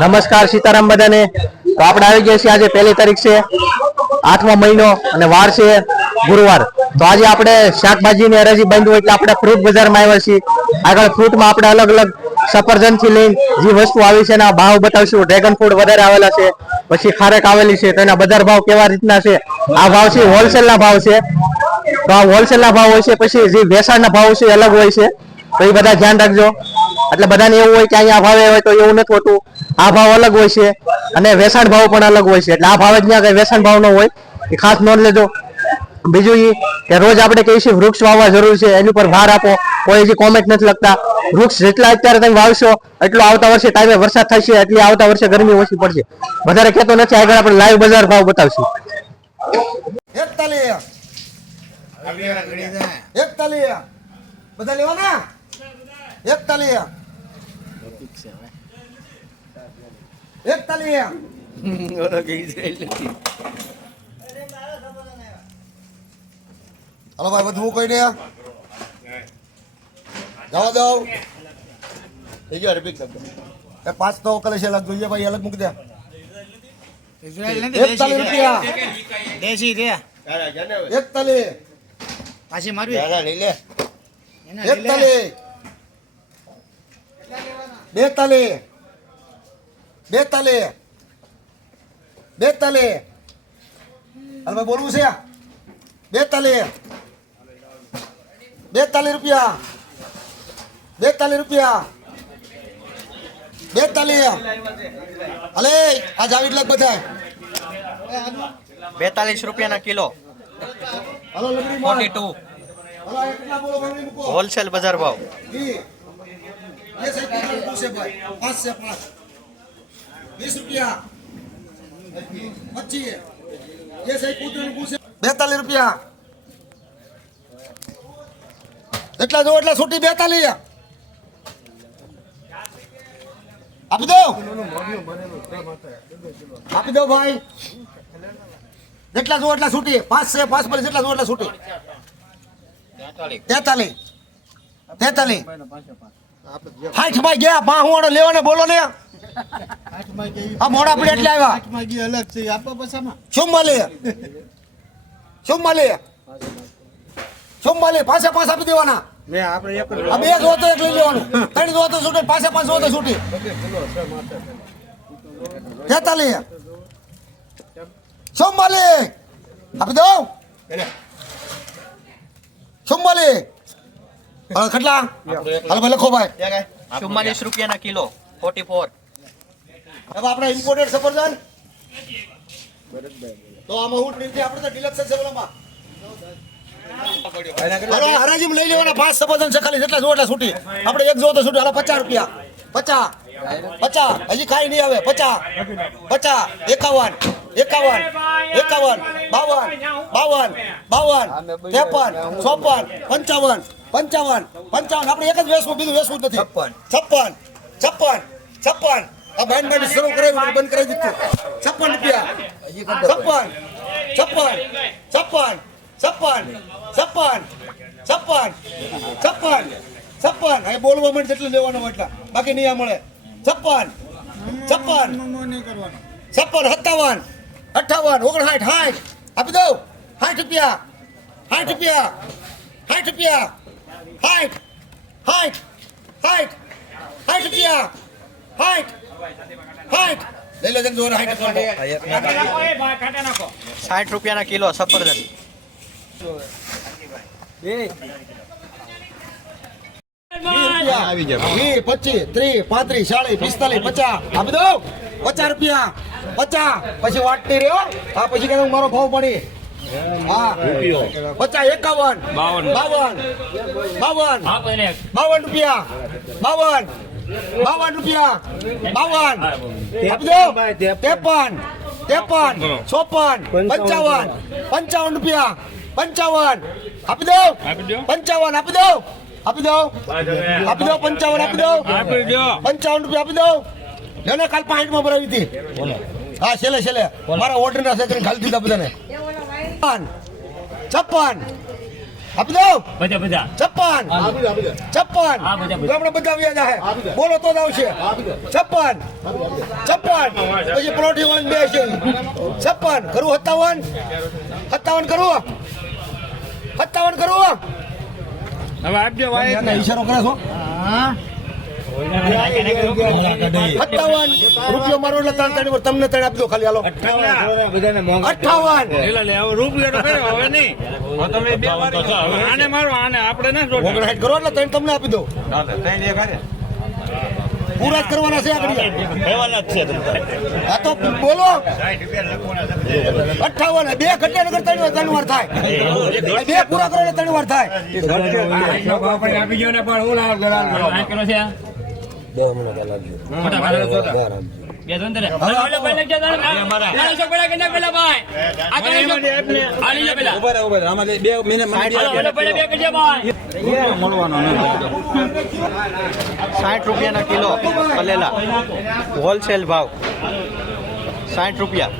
નમસ્કાર સીતારામ બધાને. તો આપણે આવી ગયા છીએ આજે પહેલી તારીખ છે, આઠમો મહિનો અને વાર છે ગુરુવાર. તો આજે આપણે શાકભાજીની હરાજી બંધ હોય એટલે આપણે ફ્રૂટ બજારમાં આવ્યા છીએ. આગળ ફ્રૂટમાં આપણે અલગ અલગ સફરજનથી લઈને જે વસ્તુ આવી છે એના ભાવ બતાવીશું. ડ્રેગન ફ્રૂટ વધારે આવેલા છે, પછી ખારેક આવેલી છે, તો એના બજાર ભાવ કેવા રીતના છે? આ ભાવ છે હોલસેલ ના ભાવ છે. તો આ હોલસેલ ના ભાવ હોય છે, પછી જે વેચાણના ભાવ છે અલગ હોય છે. તો એ બધા ધ્યાન રાખજો. એટલે બધાને એવું હોય કે અહીંયા ભાવે હોય તો એવું નથી હોતું. આ ભાવ અલગ હોય છે અને વેસાણ ભાવ પણ અલગ હોય છે. એટલે આ ભાવે જ ત્યાં કઈ વેસાણ ભાવ ન હોય. એ ખાસ નોંધ લેજો. બીજું એ કે રોજ આપણે કહીએ છીએ વૃક્ષ વાવવા જરૂર છે. એની ઉપર ભાર આપો. કોઈ હજી કોમેન્ટ નથી લખતા. વૃક્ષ જેટલા અત્યારે તમે વાવશો એટલો આવતા વર્ષે ટાઈમે વરસાદ થશે એટલી આવતા વર્ષે ગરમી ઓછી પડશે. વધારે કહેતો નથી. આગળ આપણે લાઈવ બજાર ભાવ બતાવશું. એકતાલીસ. બધા લેવાના? એકતાલીસ. એકતાલીસ હલો ભાઈ બધું કોઈ ને જવા દો. એ પાંચ તો કલે છે અલગ જોઈએ ભાઈ અલગ મૂકી દે. એકતાલીસ રૂપિયા. દેશી દે એકતાલીસ પાછી મારવી. એકતાલીસ બેતાલીસ બેતાલી બેતાલી અરે ભાઈ બોલવું છે બેતાલી બેતાલીસ રૂપિયા બેતાલીસ રૂપિયા બેતાલીસ અલે આ જાવી લાખ બધા બેતાલીસ રૂપિયાના કિલો ફોર્ટી ટુ હોલસેલ બજાર ભાવ પાંચ છે પાંચ વીસ રૂપિયા. એટલા જો એટલા છૂટી બેતાલીસ. આપી દો આપી દો ભાઈ. જેટલા જો એટલા છૂટી. પાંચ છે પાંચ પર જેટલા જો એટલા છૂટી. તેતાલી તેતાલીસ હાઠ ભાઈ ગયા પા હું લેવાનો બોલો ને. આ મોડા પડે એટલે આવ્યા. અલગ છે આપો પછામાં. શું મળે? શું મળે? શું મળે? પાછા પાછા આપી દેવાના. મેં આપણે એક આ બે જો તો એક લઈ લેવાનું. ત્રણ જો તો છૂટે પાછા પાંચ તો છૂટી. તેતાલીસ શું મળે? આપી દો શું મળે? કેટલા? હાલ ભાઈ લખો ભાઈ. ચુમ્માલીસ રૂપિયાના કિલો ફોર્ટી ફોર હવે આપણે ઇમ્પોર્ટેડ સફરજન તો આમાં હું ટ્રીટ આપણે તો ડિલક્સ છે બોલામાં હાલો લઈ લેવાના પાંચ સફરજન છે ખાલી જેટલા જો એટલા છૂટી. આપણે એક જો તો છૂટી. હાલો પચાસ રૂપિયા. પચાસ. પચાસ. હજી ખાઈ નહીં આવે. પચાસ. પચાસ. એકાવન. એકાવન. એકાવન. બાવન. બાવન. બાવન. ત્રેપન. ચોપન. પંચાવન. પંચાવન. પંચાવન. આપણે એક જ વેસવું બીજું વેસવું જ નથી. છપ્પન. છપ્પન. છપ્પન. છપ્પન. આ બેન બેન શરૂ કરાવી બંધ કરાવી દીધું છપ્પન રૂપિયા. છપ્પન છપ્પન છપ્પન છપ્પન છપ્પન છપ્પન છપ્પન છપ્પન. અહીં બોલવા મળે જેટલું લેવાનું એટલા. બાકી નહીં મળે. છપ્પન છપ્પન છપ્પન, સત્તાવન, અઠાવન, ઓગણસાઠ, સાઠ. આપી દો સાઠ રૂપિયા. સાઠ રૂપિયા. સાઠ રૂપિયા. સાઠ. સાઠ. સાઠ. સાઠ રૂપિયા. સાઠ. સાઠ રૂપિયાના કિલો સફરજન વીસ પચીસ ત્રીસ પાંત્રીસ ચાલીસ પિસ્તાલીસ પચાસ. આપી દો પચાસ રૂપિયા. પચાસ. પછી વાટતી રહ્યો. આ પછી કહેતો મારો ભાવ પડી હા. પચાસ એકાવન. બાવન. બાવન. બાવન. બાવન રૂપિયા. બાવન. બાવન રૂપિયા. બાવન. આપી દો ત્રેપન. ત્રેપન. ચોપન. પંચાવન. પંચાવન રૂપિયા. પંચાવન. આપી દો. પંચાવન આપી દો. આપી દો. આપી દો પંચાવન આપી દો. પંચાવન રૂપિયા આપી દો. એને કાલ પાંચમાં ભરાવી હતી. હા છેલ્લે છેલ્લે. મારા ઓર્ડર ના સેકન્ડ ખાલી દીધા બધાને. છપ્પન. આપી દો બધા. બધા છપ્પન છપ્પન. હા, બધા, બધા. આપણે બધા વ્યાજ આવે બોલો તો જ આવશે. છપ્પન. છપ્પન. પછી પરોઠી બે છે. છપ્પન. કરું સત્તાવન? સત્તાવન કરું? સત્તાવન કરું? હવે આપજો વાય ઈશારો કરે છો સત્તાવન રૂપિયો મારો એટલે ત્રણ ત્રણ તમને ત્રણ આપી દો ખાલી હાલો અઠાવન એટલે લે હવે રૂપિયો હવે નહીં તમે બે આને મારો આને આપણે ના ઓગણસાઠ કરો એટલે ત્રણ તમને આપી દો પૂરા જ કરવાના છે આ તો બોલો અઠાવન બે ઘટના નગર ત્રણ વાર ત્રણ વાર થાય બે પૂરા કરો ત્રણ વાર થાય આપી ગયો ને પણ હું લાવ છે. આ? મોટા ભાઈ. બે ત્રણ બે કરજે ભાઈ. સાઠ રૂપિયાના કિલો કલેલા હોલસેલ ભાવ. સાઠ રૂપિયા.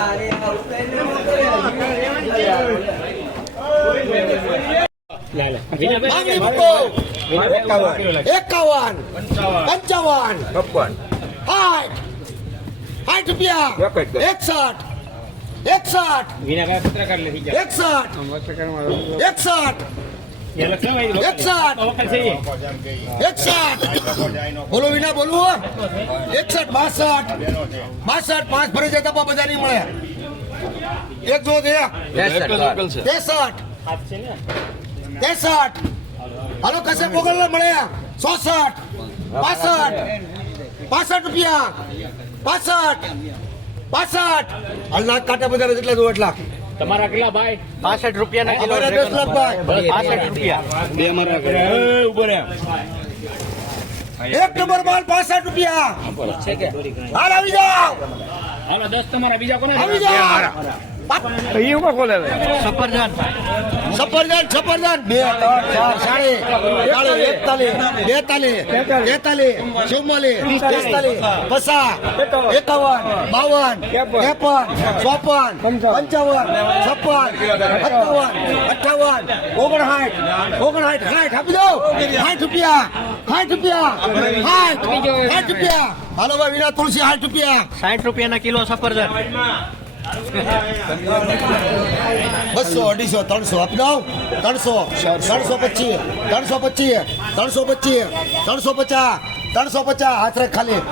અરે એકાવન. પંચાવન. સાઠ સાઠ રૂપિયા. એકસઠ. એકસઠ. એકસઠ. એકસઠ. બોલો વિના બોલવું એકસઠ બાસઠ. બાસઠ પાંચ ફરી જતા નહીં મળે. એક જો છે ત્રેસઠ ત્રેસઠ હાલો કશે મોગલ મળ્યા મળે. ચોસઠ. પાસઠ. પાસઠ રૂપિયા. પાસઠ. પાસઠ. હાલ નાક કાંટા બધા જેટલા જો એટલા. તમારા કેટલા ભાઈ? પાસઠ રૂપિયાના કિલો અમારા દસ લાખ ભાઈ. પાસઠ રૂપિયા. એક નંબર માલ પાસઠ રૂપિયા. હાલ આવી જાઓ. હાલો દસ તમારા. બીજા કોને આવી જાઓ. સફરજન. સફરજન સફરજન. બે ત્રણ ચાર સાડી ચાલીસ એકતાલીસ બેતાલીસ તેતાલીસ ચુમ્માલીસ પિસ્તાલીસ. પચાસ એકાવન. બાવન ત્રેપન. ચોપન પંચાવન. છપ્પન સત્તાવન અઠાવન ઓગણસાઠ ઓગણસાઠ. સાઠ આપી દો. સાઠ રૂપિયા. સાઠ રૂપિયા. સાઠ સાઠ રૂપિયા. હાલો ભાઈ વિના તુલસી સાઠ રૂપિયા. સાઠ રૂપિયાના કિલો સફરજન. બસો, અઢીસો, ત્રણસો. આપી ત્રણસો ત્રણસો પચીસ ત્રણસો પચીસ ત્રણસો પચીસ, ત્રણસો પચાસ ત્રણસો પચાસ. હાથ રાખ ખાલી.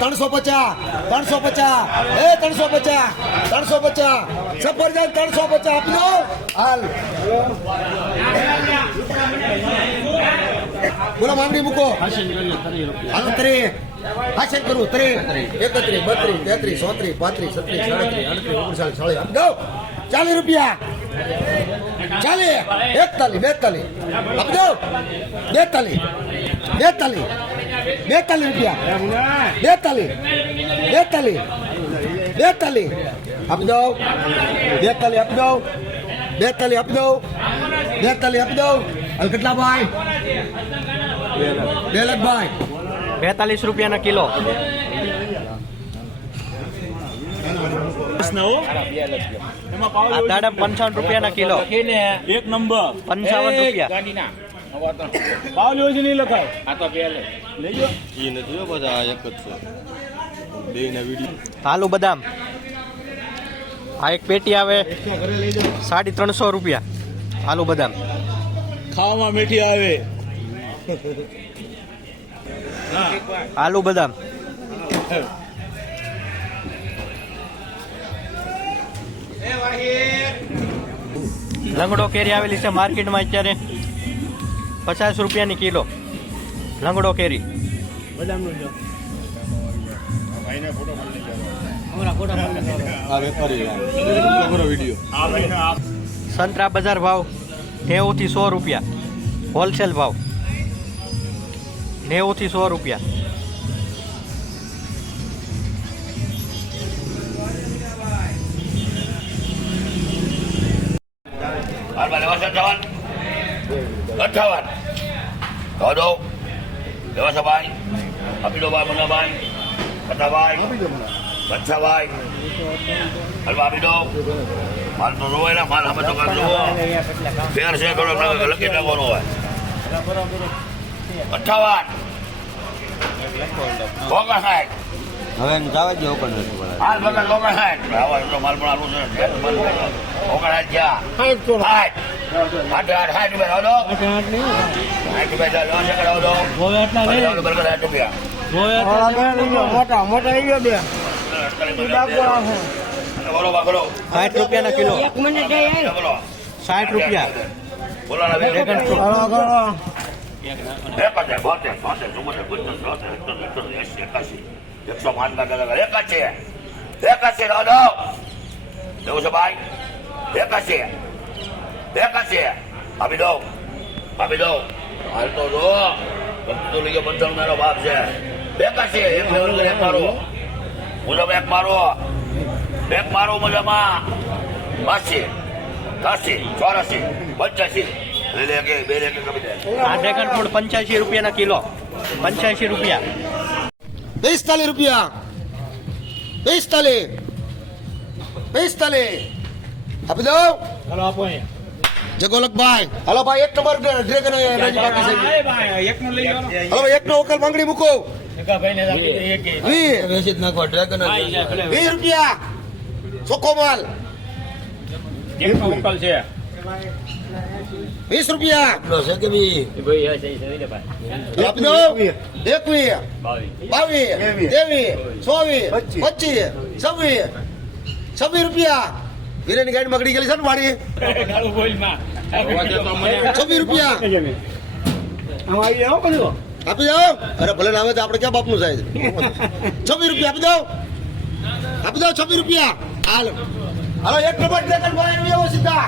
ત્રણસો પચાસ ત્રણસો પચાસ. એ, ત્રણસો પચાસ ત્રણસો પચાસ. સફરજન ત્રણસો પચાસ. આપી હાલ. બોલો માંગણી મૂકો. હાલો ત્રી હાસન કરું ત્રી એકત્રીસ બત્રીસ તેત્રીસ ચોત્રીસ પાંત્રીસ છત્રીસ સાડત્રીસ અડત્રીસ સાડી આપી દો ચાલીસ રૂપિયા. ચાલી એકતાલીસ બેતાલીસ. આપી દો બેતાલીસ. બેતાલીસ. બેતાલીસ રૂપિયા. બેતાલીસ. બેતાલીસ. બેતાલીસ. આપી દો બેતાલીસ આપી દો બેતાલીસ આપી દો બેતાલીસ આપી દો હાલ કેટલા ભાઈ? બે લાખ ભાઈ. બેતાલીસ રૂપિયાના કિલો. દાડમ પંચાવન રૂપિયાના કિલો. એક નંબર. પંચાવન રૂપિયા. ભાવ લેવો છે નહીં લખાય. આ તો પહેલે લેજો આલુ બદામ. આ એક પેટી આવે સાડી ત્રણસો રૂપિયા. આલુ બદામ. ખાવામાં મીઠી આવે. આલુ બદામ. લંગડો કેરી આવેલી છે માર્કેટમાં અત્યારે. પચાસ રૂપિયાની કિલો. લંગડો કેરી. સંતરા બજાર ભાવ નેવું થી સો રૂપિયા. હોલસેલ ભાવ. નેવું થી સો રૂપિયા. અઠાવન દોડો વ્યવસ્થાભાઈ આપી દો. ભાઈ. મંગાભાઈ કટાભાઈ પંચાવાય હલવા આપી દો માલ માલ અમે તો જોવો ફેર છે કરો લખી નાખવાનો હોય. અઠાવન. ઓગણ સાઠ હવે જવા નથી બોલાય હાલ બગલ ઓગણ સાઠ આવા તો માલ પણ આલું છે. ઓગણ સાઠ જ્યાં સાઠ. આઠ સાઠ રૂપિયા સાઠ રૂપિયા સાઠ રૂપિયા. મોટા મોટા આવી. ગયો બે સાઠ રૂપિયાના કિલો. બોલો. સાઠ રૂપિયા. બોલો એકાસી, બોતેર, તોતેર, ચુમ્મોતેર, પંચોતેર, છોતેર, એકોતેર, એકોતેર, એંસી, એકાસી. એકસો પાંચના કલાક એકાસી એકાસી લાવો દો એવું છે ભાઈ એકાસી એકાસી આપી દઉં આપી દો હાલ તો જો બધું તો લઈ ગયો પંચાણું મારો બાપ છે એકાસી એક લેવલ એક મારો મુજબ એક મારો એક મારો મુજબમાં બાસી ત્રાસી ચોરાસી પંચ્યાસી આ ડ્રેગન ફ્રૂટ પંચ્યાસી રૂપિયાના કિલો. પંચ્યાસી રૂપિયા. પિસ્તાલીસ રૂપિયા. પિસ્તાલીસ પિસ્તાલીસ આપી દો જગોલકભાઈ હાલો ભાઈ એક નંબર ડ્રેગન હરાજી બાકી લઈ હાલો માંગણી મૂકો. વીસ નાખો ડ્રેગન વીસ રૂપિયા. ચોખ્ખો માલ. છે? વીસ રૂપિયા. છે કે બી આપી એકવીસ. બાવીસ. ત્રેવીસ. ચોવીસ. પચીસ. છવ્વીસ. છવ્વીસ રૂપિયા. વીરેની ગાડી મગડી ગયેલી છે ને મારી છવ્વીસ રૂપિયા. આપી દો અરે ભલે ના આવે તો આપણે ક્યાં બાપનું થાય? છવ્વીસ રૂપિયા આપી દો આપી દો છવ્વીસ રૂપિયા? હાલ. હાલો એક નંબર ડ્રેગન ભાઈ સીધા.